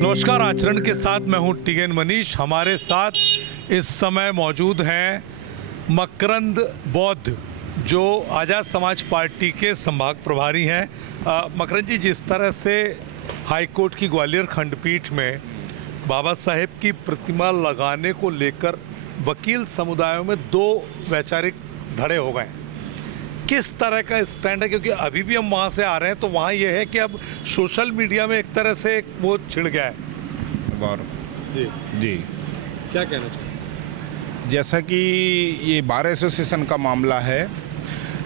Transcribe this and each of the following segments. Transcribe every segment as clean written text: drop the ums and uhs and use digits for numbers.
नमस्कार, आचरण के साथ मैं हूं टिगेन मनीष। हमारे साथ इस समय मौजूद हैं मकरंद बौद्ध, जो आज़ाद समाज पार्टी के संभाग प्रभारी हैं। मकरंद जी, जिस तरह से हाईकोर्ट की ग्वालियर खंडपीठ में बाबा साहेब की प्रतिमा लगाने को लेकर वकील समुदायों में दो वैचारिक धड़े हो गए, किस तरह का स्टैंड है? क्योंकि अभी भी हम वहाँ से आ रहे हैं तो वहाँ ये है कि अब सोशल मीडिया में एक तरह से वो छिड़ गया है। जी, क्या कहना चाहिए? जैसा कि ये बार एसोसिएशन का मामला है,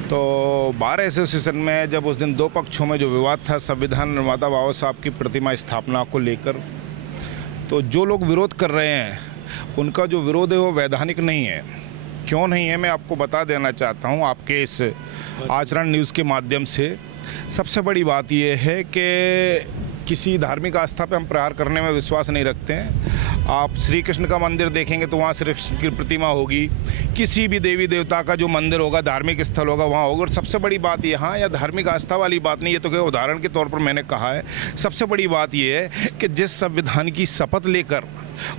तो बार एसोसिएशन में जब उस दिन दो पक्षों में जो विवाद था संविधान निर्माता बाबा साहब की प्रतिमा स्थापना को लेकर, तो जो लोग विरोध कर रहे हैं उनका जो विरोध है वो वैधानिक नहीं है। क्यों नहीं है, मैं आपको बता देना चाहता हूं आपके इस आचरण न्यूज़ के माध्यम से। सबसे बड़ी बात यह है कि किसी धार्मिक आस्था पे हम प्रहार करने में विश्वास नहीं रखते हैं। आप श्री कृष्ण का मंदिर देखेंगे तो वहाँ श्री कृष्ण की प्रतिमा होगी, किसी भी देवी देवता का जो मंदिर होगा, धार्मिक स्थल होगा, वहाँ होगा। और सबसे बड़ी बात यहाँ या धार्मिक आस्था वाली बात नहीं, ये तो उदाहरण के तौर पर मैंने कहा है। सबसे बड़ी बात ये है कि जिस संविधान की शपथ लेकर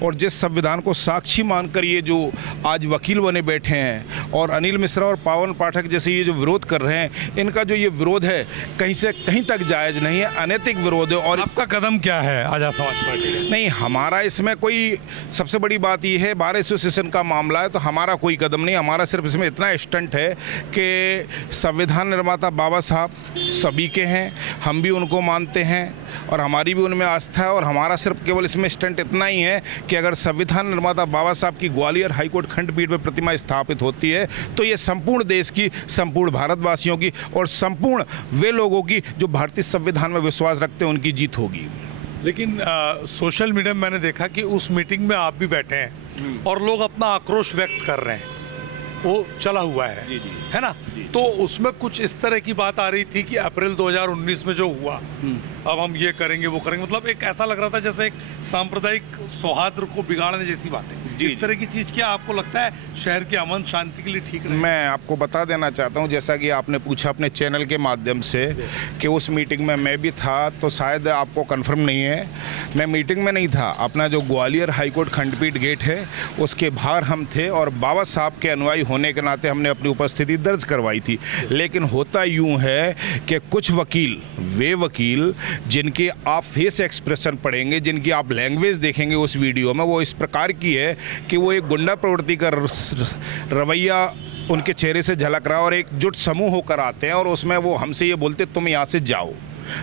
और जिस संविधान को साक्षी मानकर ये जो आज वकील बने बैठे हैं और अनिल मिश्रा और पावन पाठक जैसे ये जो विरोध कर रहे हैं, इनका जो ये विरोध है कहीं से कहीं तक जायज़ नहीं है, अनैतिक विरोध है। और आपका कदम क्या है आज़ाद समाज पार्टी का? नहीं, हमारा इसमें कोई, सबसे बड़ी बात ये है बार एसोसिएशन का मामला है तो हमारा कोई कदम नहीं। हमारा सिर्फ इसमें इतना स्टंट है कि संविधान निर्माता बाबा साहब सभी के हैं, हम भी उनको मानते हैं और हमारी भी उनमें आस्था है। और हमारा सिर्फ केवल इसमें स्टंट इतना ही है कि अगर संविधान निर्माता बाबा साहब की ग्वालियर हाईकोर्ट खंडपीठ में प्रतिमा स्थापित होती है तो ये संपूर्ण देश की, संपूर्ण भारतवासियों की और संपूर्ण वे लोगों की जो भारतीय संविधान में विश्वास रखते हैं उनकी जीत होगी। लेकिन सोशल मीडिया में मैंने देखा कि उस मीटिंग में आप भी बैठे हैं और लोग अपना आक्रोश व्यक्त कर रहे हैं, वो चला हुआ है। जी, जी। है ना? तो उसमें कुछ इस तरह की बात आ रही थी कि अप्रैल 2019 में जो हुआ, अब हम ये करेंगे वो करेंगे, मतलब एक ऐसा लग रहा था जैसे एक सांप्रदायिक सौहार्द को बिगाड़ने जैसी बातें। इस तरह की चीज़ क्या आपको लगता है शहर के अमन शांति के लिए ठीक रहे? मैं आपको बता देना चाहता हूं, जैसा कि आपने पूछा अपने चैनल के माध्यम से कि उस मीटिंग में मैं भी था, तो शायद आपको कंफर्म नहीं है। मैं मीटिंग में नहीं था, अपना जो ग्वालियर हाईकोर्ट खंडपीठ गेट है उसके बाहर हम थे और बाबा साहब के अनुयायी होने के नाते हमने अपनी उपस्थिति दर्ज करवाई थी। लेकिन होता यूँ है कि कुछ वकील, वे वकील जिनके आप फेस एक्सप्रेशन पढ़ेंगे, जिनकी आप लैंग्वेज देखेंगे उस वीडियो में, वो इस प्रकार की है कि वो एक गुंडा प्रवृत्ति का रवैया उनके चेहरे से झलक रहा है और एकजुट समूह होकर आते हैं और उसमें वो हमसे ये बोलते तुम यहाँ से जाओ।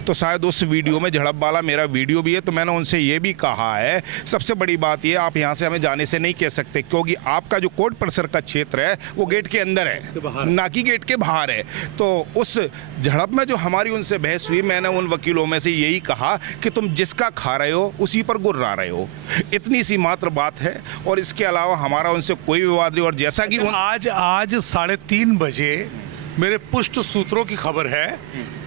तो शायद उस वीडियो में झड़प वाला मेरा वीडियो भी है, तो मैंने उनसे ये भी कहा है, सबसे बड़ी बात ये, आप यहाँ से हमें जाने से नहीं कह सकते क्योंकि आपका जो कोर्ट परिसर का क्षेत्र है वो गेट के अंदर है, ना कि गेट के बाहर है। तो उस झड़प में जो हमारी उनसे बहस हुई, मैंने उन वकीलों में से यही कहा कि तुम जिसका खा रहे हो उसी पर गुर्रा रहे हो, इतनी सी मात्र बात है और इसके अलावा हमारा उनसे कोई विवाद नहीं। और जैसा कि आज 3:30 बजे मेरे पुष्ट सूत्रों की खबर है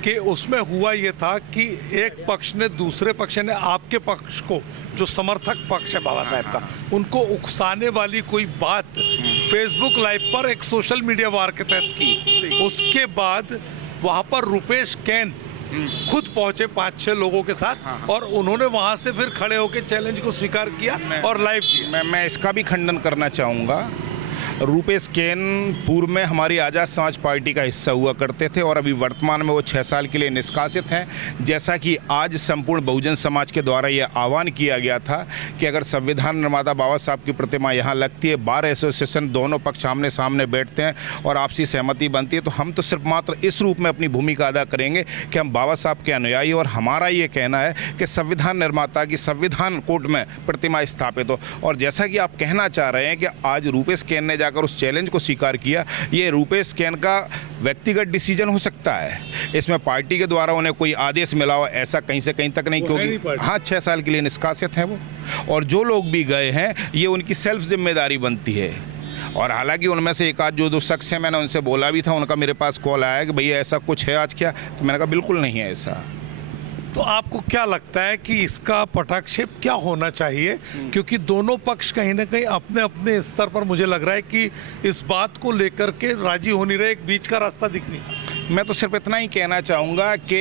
कि उसमें हुआ ये था कि एक पक्ष ने, दूसरे पक्ष ने आपके पक्ष को, जो समर्थक पक्ष है बाबा साहब का, उनको उकसाने वाली कोई बात फेसबुक लाइव पर एक सोशल मीडिया वार के तहत की। उसके बाद वहाँ पर रुपेश कैन खुद पहुंचे 5-6 लोगों के साथ और उन्होंने वहाँ से फिर खड़े होकर चैलेंज को स्वीकार किया और लाइव किया। मैं इसका भी खंडन करना चाहूँगा। रुपेश कैन पूर्व में हमारी आज़ाद समाज पार्टी का हिस्सा हुआ करते थे और अभी वर्तमान में वो 6 साल के लिए निष्कासित हैं। जैसा कि आज संपूर्ण बहुजन समाज के द्वारा ये आह्वान किया गया था कि अगर संविधान निर्माता बाबा साहब की प्रतिमा यहाँ लगती है, बार एसोसिएशन दोनों पक्ष आमने सामने बैठते हैं और आपसी सहमति बनती है, तो हम तो सिर्फ मात्र इस रूप में अपनी भूमिका अदा करेंगे कि हम बाबा साहब के अनुयायी, और हमारा ये कहना है कि संविधान निर्माता की संविधान कोर्ट में प्रतिमा स्थापित हो। और जैसा कि आप कहना चाह रहे हैं कि आज रुपेश कैन ने जाकर उस चैलेंज को स्वीकार किया, ये रुपेश कैन का व्यक्तिगत डिसीजन हो सकता है, इसमें पार्टी के द्वारा उन्हें कोई आदेश मिला हो ऐसा कहीं से कहीं तक नहीं, क्योंकि हाँ 6 साल के लिए निष्कासित हैं वो, और जो लोग भी गए हैं ये उनकी सेल्फ जिम्मेदारी बनती है। और हालांकि उनमें से एक आध जो 2 शख्स हैं, मैंने उनसे बोला भी था, उनका मेरे पास कॉल आया कि भैया ऐसा कुछ है आज क्या, तो मैंने कहा बिल्कुल नहीं है ऐसा। तो आपको क्या लगता है कि इसका पटाक्षेप क्या होना चाहिए? क्योंकि दोनों पक्ष कहीं ना कहीं अपने अपने स्तर पर मुझे लग रहा है कि इस बात को लेकर के राजी हो नहीं रहे, एक बीच का रास्ता दिख नहीं रहा। मैं तो सिर्फ इतना ही कहना चाहूँगा कि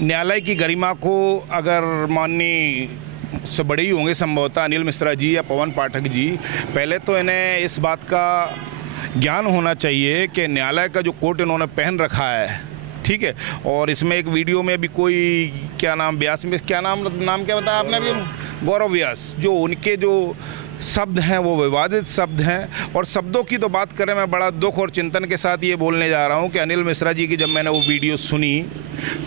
न्यायालय की गरिमा को अगर माननीय से बड़े ही होंगे संभवतः, अनिल मिश्रा जी या पवन पाठक जी। पहले तो इन्हें इस बात का ज्ञान होना चाहिए कि न्यायालय का जो कोट इन्होंने पहन रखा है, ठीक है, और इसमें एक वीडियो में भी कोई क्या नाम व्यास में क्या नाम क्या बताया आपने अभी, गौरव व्यास, जो उनके जो शब्द हैं वो विवादित शब्द हैं। और शब्दों की तो बात करें, मैं बड़ा दुख और चिंतन के साथ ये बोलने जा रहा हूँ कि अनिल मिश्रा जी की जब मैंने वो वीडियो सुनी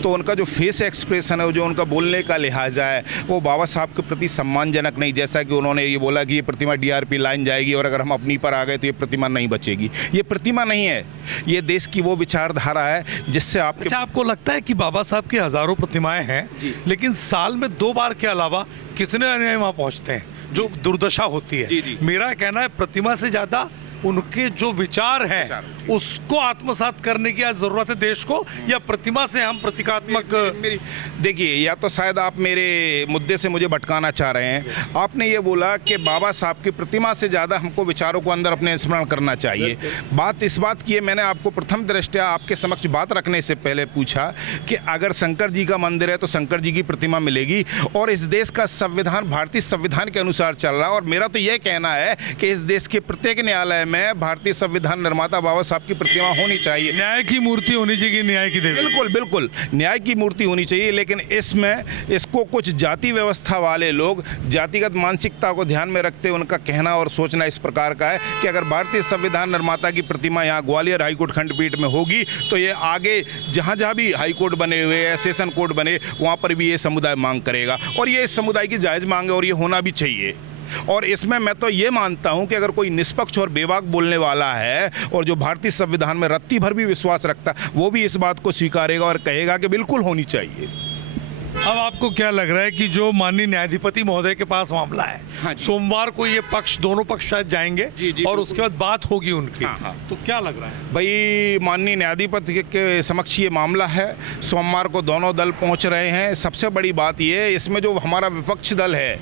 तो उनका जो फेस एक्सप्रेशन है, जो उनका बोलने का लिहाजा है, वो बाबा साहब के प्रति सम्मानजनक नहीं। जैसा कि उन्होंने ये बोला कि ये प्रतिमा DRP लाइन जाएगी और अगर हम अपनी पर आ गए तो ये प्रतिमा नहीं बचेगी। ये प्रतिमा नहीं है, ये देश की वो विचारधारा है जिससे आप। अच्छा, आपको लगता है कि बाबा साहब की हजारों प्रतिमाएं हैं, लेकिन साल में 2 बार के अलावा कितने अनुयायी वहाँ पहुँचते हैं, जो दुर्दशा होती है। जी। मेरा कहना है प्रतिमा से ज्यादा उनके जो विचार हैं उसको आत्मसात करने की आज जरूरत है देश को, या प्रतिमा से हम प्रतीकात्मक। मेरी देखिए, या तो शायद आप मेरे मुद्दे से मुझे भटकाना चाह रहे हैं। आपने ये बोला कि बाबा साहब की प्रतिमा से ज़्यादा हमको विचारों को अंदर अपने स्मरण करना चाहिए। बात इस बात की है, मैंने आपको प्रथम दृष्टया आपके समक्ष बात रखने से पहले पूछा कि अगर शंकर जी का मंदिर है तो शंकर जी की प्रतिमा मिलेगी, और इस देश का संविधान भारतीय संविधान के अनुसार चल रहा है। और मेरा तो यह कहना है कि इस देश के प्रत्येक न्यायालय में भारतीय संविधान निर्माता बाबा साहब की प्रतिमा होनी चाहिए। न्याय की मूर्ति होनी चाहिए, न्याय की देवी। बिल्कुल बिल्कुल न्याय की मूर्ति होनी चाहिए, लेकिन इसमें इसको कुछ जाति व्यवस्था वाले लोग जातिगत मानसिकता को ध्यान में रखते उनका कहना और सोचना इस प्रकार का है कि अगर भारतीय संविधान निर्माता की प्रतिमा यहाँ ग्वालियर हाईकोर्ट खंडपीठ में होगी तो ये आगे जहाँ जहाँ भी हाईकोर्ट बने हुए या सेशन कोर्ट बने वहाँ पर भी ये समुदाय मांग करेगा, और ये इस समुदाय की जायज़ मांग है और ये होना भी चाहिए। और इसमें मैं तो ये मानता हूं कि अगर कोई निष्पक्ष और बेबाक बोलने वाला है और जो भारतीय संविधान में रत्ती भर भी विश्वास रखता है, वो भी इस बात को स्वीकारेगा और कहेगा कि बिल्कुल होनी चाहिए। अब आपको क्या लग रहा है कि जो माननीय न्यायाधिपति महोदय के पास मामला है, हाँ जी। सोमवार को ये पक्ष, दोनों पक्ष शायद जाएंगे जी, और उसके बाद बात होगी उनकी, हाँ। तो क्या लग रहा है? भाई, माननीय न्यायाधिपति के समक्ष ये मामला है, सोमवार को दोनों दल पहुंच रहे हैं। सबसे बड़ी बात ये है, इसमें जो हमारा विपक्ष दल है,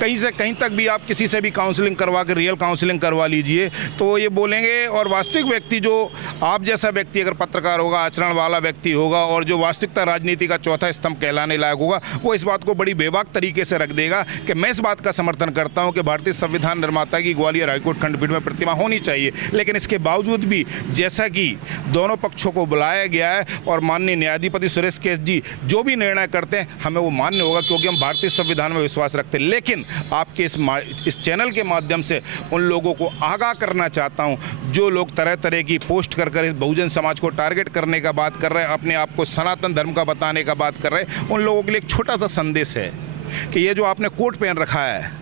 कहीं से कहीं तक भी आप किसी से भी काउंसलिंग करवा के रियल काउंसलिंग करवा लीजिए तो ये बोलेंगे, और वास्तविक व्यक्ति जो आप जैसा व्यक्ति अगर पत्रकार होगा, आचरण वाला व्यक्ति होगा और जो वास्तविकता राजनीति का चौथा स्तंभ कहलाने लायक होगा, वो इस बात को बड़ी बेबाक तरीके से रख देगा कि मैं इस बात का समर्थन करता हूं कि भारतीय संविधान निर्माता की ग्वालियर हाईकोर्ट खंडपीठ में प्रतिमा होनी चाहिए। लेकिन इसके बावजूद भी जैसा कि दोनों पक्षों को बुलाया गया है और माननीय न्यायाधिपति सुरेश केस जी जो भी निर्णय करते हैं हमें वो मान्य होगा, क्योंकि हम भारतीय संविधान में विश्वास रखते हैं। लेकिन आपके इस चैनल के माध्यम से उन लोगों को आगाह करना चाहता हूं जो लोग तरह तरह की पोस्ट कर इस बहुजन समाज को टारगेट करने का बात कर रहे हैं, अपने आप को सनातन धर्म का बताने का बात कर रहे हैं, उन लोगों के लिए एक छोटा सा संदेश है कि ये जो आपने कोट पहन रखा है,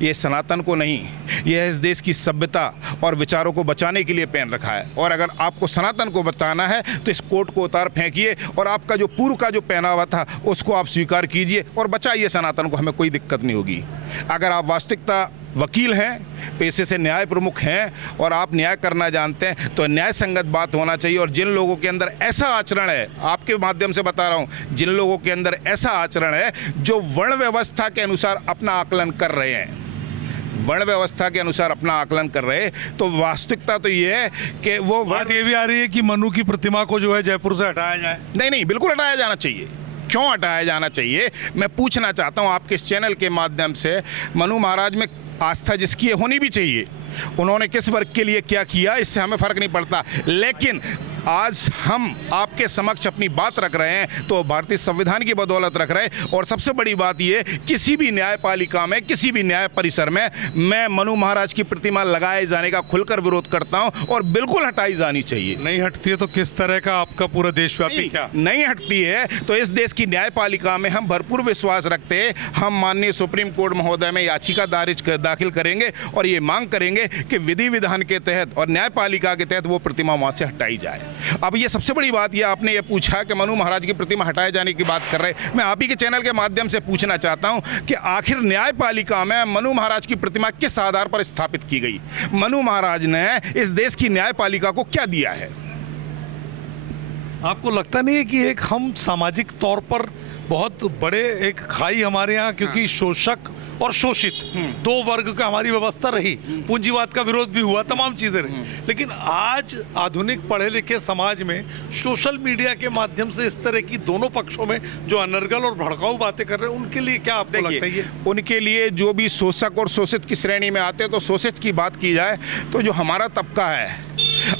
ये सनातन को नहीं, ये इस देश की सभ्यता और विचारों को बचाने के लिए पहन रखा है। और अगर आपको सनातन को बचाना है तो इस कोट को उतार फेंकिए और आपका जो पूर्व का जो पहनावा था उसको आप स्वीकार कीजिए और बचाइए सनातन को, हमें कोई दिक्कत नहीं होगी। अगर आप वास्तविकता वकील हैं, पेशे से न्याय प्रमुख हैं और आप न्याय करना जानते हैं तो न्याय संगत बात होना चाहिए। और जिन लोगों के अंदर ऐसा आचरण है, आपके माध्यम से बता रहा हूं, जिन लोगों के अंदर ऐसा आचरण है जो वर्ण व्यवस्था के अनुसार अपना आकलन कर रहे हैं, वर्ण व्यवस्था के अनुसार अपना आकलन कर रहे हैं, तो वास्तविकता तो ये है कि वो बात ये भी आ रही है कि मनु की प्रतिमा को जो है जयपुर से हटाया जाए। नहीं, बिल्कुल हटाया जाना चाहिए। क्यों हटाया जाना चाहिए, मैं पूछना चाहता हूं आपके इस चैनल के माध्यम से। मनु महाराज में आस्था जिसकी है होनी भी चाहिए, उन्होंने किस वर्ग के लिए क्या किया इससे हमें फर्क नहीं पड़ता। लेकिन आज हम आपके समक्ष अपनी बात रख रहे हैं तो भारतीय संविधान की बदौलत रख रहे हैं। और सबसे बड़ी बात ये, किसी भी न्यायपालिका में, किसी भी न्याय परिसर में मैं मनु महाराज की प्रतिमा लगाए जाने का खुलकर विरोध करता हूं और बिल्कुल हटाई जानी चाहिए। नहीं हटती है तो किस तरह का आपका पूरा देशव्यापी क्या नहीं हटती है तो इस देश की न्यायपालिका में हम भरपूर विश्वास रखते हैं। हम माननीय सुप्रीम कोर्ट महोदय में याचिका दाखिल करेंगे और ये मांग करेंगे कि विधि विधान के तहत और न्यायपालिका के तहत वो प्रतिमा वहां से हटाई जाए। अब ये सबसे बड़ी बात, ये आपने ये पूछा कि मनु महाराज की प्रतिमा हटाए जाने की बात कर रहे हैं, मैं आप ही के चैनल के माध्यम से पूछना चाहता हूं कि आखिर न्यायपालिका में मनु महाराज की प्रतिमा किस आधार पर स्थापित की गई? मनु महाराज ने इस देश की न्यायपालिका को क्या दिया है? आपको लगता नहीं है कि एक हम सामाजिक तौर पर बहुत बड़े एक खाई हमारे यहाँ, क्योंकि शोषक और शोषित, दो वर्ग का हमारी व्यवस्था रही, पूंजीवाद का विरोध भी हुआ, तमाम चीजें रही। लेकिन आज आधुनिक पढ़े लिखे समाज में सोशल मीडिया के माध्यम से इस तरह की दोनों पक्षों में जो अनर्गल और भड़काऊ बातें कर रहे हैं, उनके लिए क्या आपको लगता है? ये उनके लिए जो भी शोषक और शोषित की श्रेणी में आते हैं, तो शोषित की बात की जाए तो जो हमारा तबका है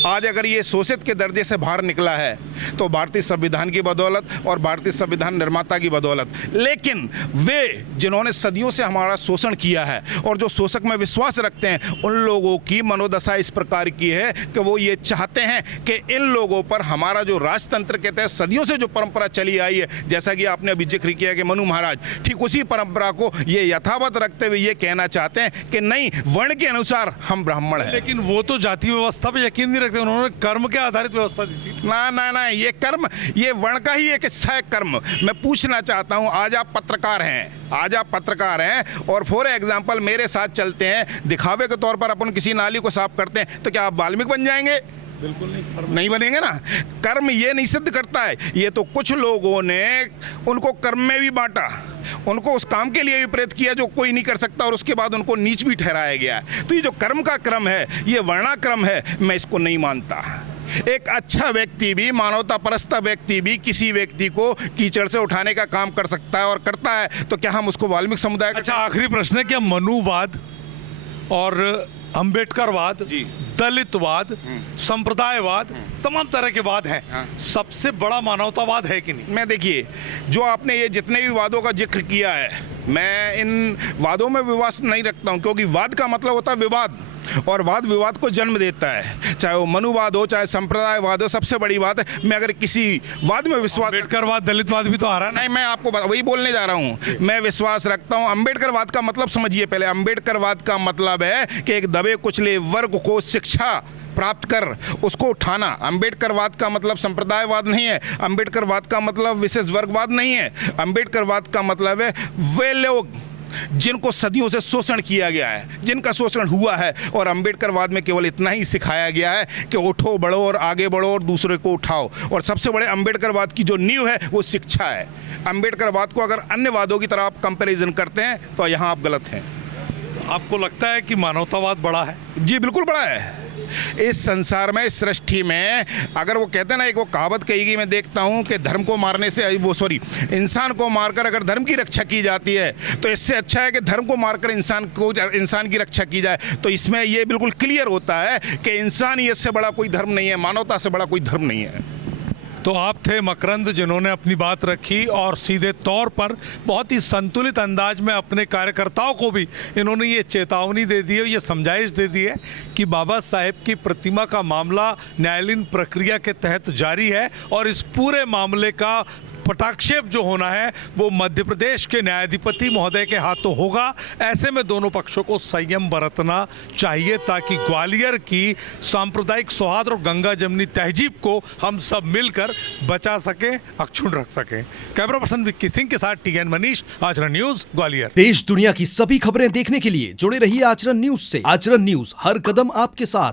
आज अगर ये शोषित के दर्जे से बाहर निकला है तो भारतीय संविधान की बदौलत और भारतीय संविधान निर्माता की बदौलत। लेकिन वे जिन्होंने सदियों से हमारा शोषण किया है और जो शोषक में विश्वास रखते हैं, उन लोगों की मनोदशा इस प्रकार की है कि वो ये चाहते हैं कि इन लोगों पर हमारा जो राजतंत्र के तहत सदियों से जो परंपरा चली आई है, जैसा कि आपने अभी जिक्र किया कि मनु महाराज, ठीक उसी परंपरा को ये यथावत रखते हुए ये कहना चाहते हैं कि नहीं, वर्ण के अनुसार हम ब्राह्मण हैं। लेकिन वो तो जाति व्यवस्था पे यकीन नहीं रखते, उन्होंने कर्म के आधारित व्यवस्था दी थी। ना ना ना, ये कर्म, ये वर्ण का ही एक हिस्सा है कर्म। मैं पूछना चाहता हूँ, आज आप पत्रकार हैं और फॉर एग्जाम्पल मेरे साथ चलते हैं, दिखावे के तौर पर अपन किसी नाली को साफ करते हैं, तो क्या आप वाल्मीकि बन जाएंगे? बिल्कुल नहीं बनेंगे ना। कर्म ये नहीं सिद्ध करता है, ये तो कुछ लोगों ने उनको कर्म में भी बांटा, उनको उस काम के लिए भी प्रेरित किया जो कोई नहीं कर सकता, और उसके बाद उनको नीच भी ठहराया गया है। तो ये जो कर्म का क्रम है, ये वर्णाक्रम है, मैं इसको नहीं मानता। एक अच्छा व्यक्ति भी, मानवता परस्त व्यक्ति भी किसी व्यक्ति को कीचड़ से उठाने का काम कर सकता है और करता है, तो क्या हम उसको वाल्मीकि समुदाय? अच्छा, आखिरी प्रश्न है, क्या मनुवाद और अंबेडकरवाद, दलितवाद, संप्रदायवाद, तमाम तरह के वाद हैं, सबसे बड़ा मानवतावाद है कि नहीं? मैं देखिए, जो आपने ये जितने भी वादों का जिक्र किया है, मैं इन वादों में विश्वास नहीं रखता हूँ, क्योंकि वाद का मतलब होता है विवाद, और वाद विवाद को जन्म देता है, चाहे वो मनुवाद हो, चाहे संप्रदायवाद हो। सबसे बड़ी बात है, मैं अगर किसी वाद में विश्वास, अंबेडकरवाद, दलितवाद भी तो आ रहा है। नहीं, मैं आपको वही बोलने जा रहा हूँ, मैं विश्वास रखता हूँ। अंबेडकरवाद का मतलब समझिए पहले। अंबेडकरवाद का मतलब है कि एक दबे कुचले वर्ग को शिक्षा प्राप्त कर उसको उठाना। अंबेडकरवाद का मतलब संप्रदायवाद नहीं है, अंबेडकरवाद का मतलब विशेष वर्गवाद नहीं है। अंबेडकरवाद का मतलब है वे लोग जिनको सदियों से शोषण किया गया है, जिनका शोषण हुआ है, और अंबेडकरवाद में केवल इतना ही सिखाया गया है कि उठो, बढ़ो और आगे बढ़ो और दूसरे को उठाओ। और सबसे बड़े अंबेडकरवाद की जो नींव है वो शिक्षा है। अंबेडकरवाद को अगर अन्य वादों की तरह आप कंपैरिजन करते हैं तो यहाँ आप गलत हैं। आपको लगता है कि मानवतावाद बड़ा है? जी बिल्कुल बड़ा है। इस संसार में, इस सृष्टि में, अगर वो कहते हैं ना, एक वो कहावत कही गई, मैं देखता हूँ कि धर्म को मारने से, इंसान को मारकर अगर धर्म की रक्षा की जाती है, तो इससे अच्छा है कि धर्म को मारकर इंसान की रक्षा की जाए। तो इसमें ये बिल्कुल क्लियर होता है कि इंसानियत से बड़ा कोई धर्म नहीं है, मानवता से बड़ा कोई धर्म नहीं है। तो आप थे मकरंद, जिन्होंने अपनी बात रखी और सीधे तौर पर बहुत ही संतुलित अंदाज में अपने कार्यकर्ताओं को भी इन्होंने ये चेतावनी दे दी है, ये समझाइश दे दी है कि बाबा साहेब की प्रतिमा का मामला न्यायालयीन प्रक्रिया के तहत जारी है, और इस पूरे मामले का पटाक्षेप जो होना है वो मध्य प्रदेश के न्यायाधिपति महोदय के हाथों होगा। ऐसे में दोनों पक्षों को संयम बरतना चाहिए, ताकि ग्वालियर की सांप्रदायिक सौहार्द और गंगा जमनी तहजीब को हम सब मिलकर बचा सकें, अक्षुण्ण रख सकें। कैमरा पर्सन विक्की सिंह के साथ टीएन मनीष, आचरण न्यूज, ग्वालियर। देश दुनिया की सभी खबरें देखने के लिए जुड़े रहिए आचरण न्यूज से। आचरण न्यूज, हर कदम आपके साथ।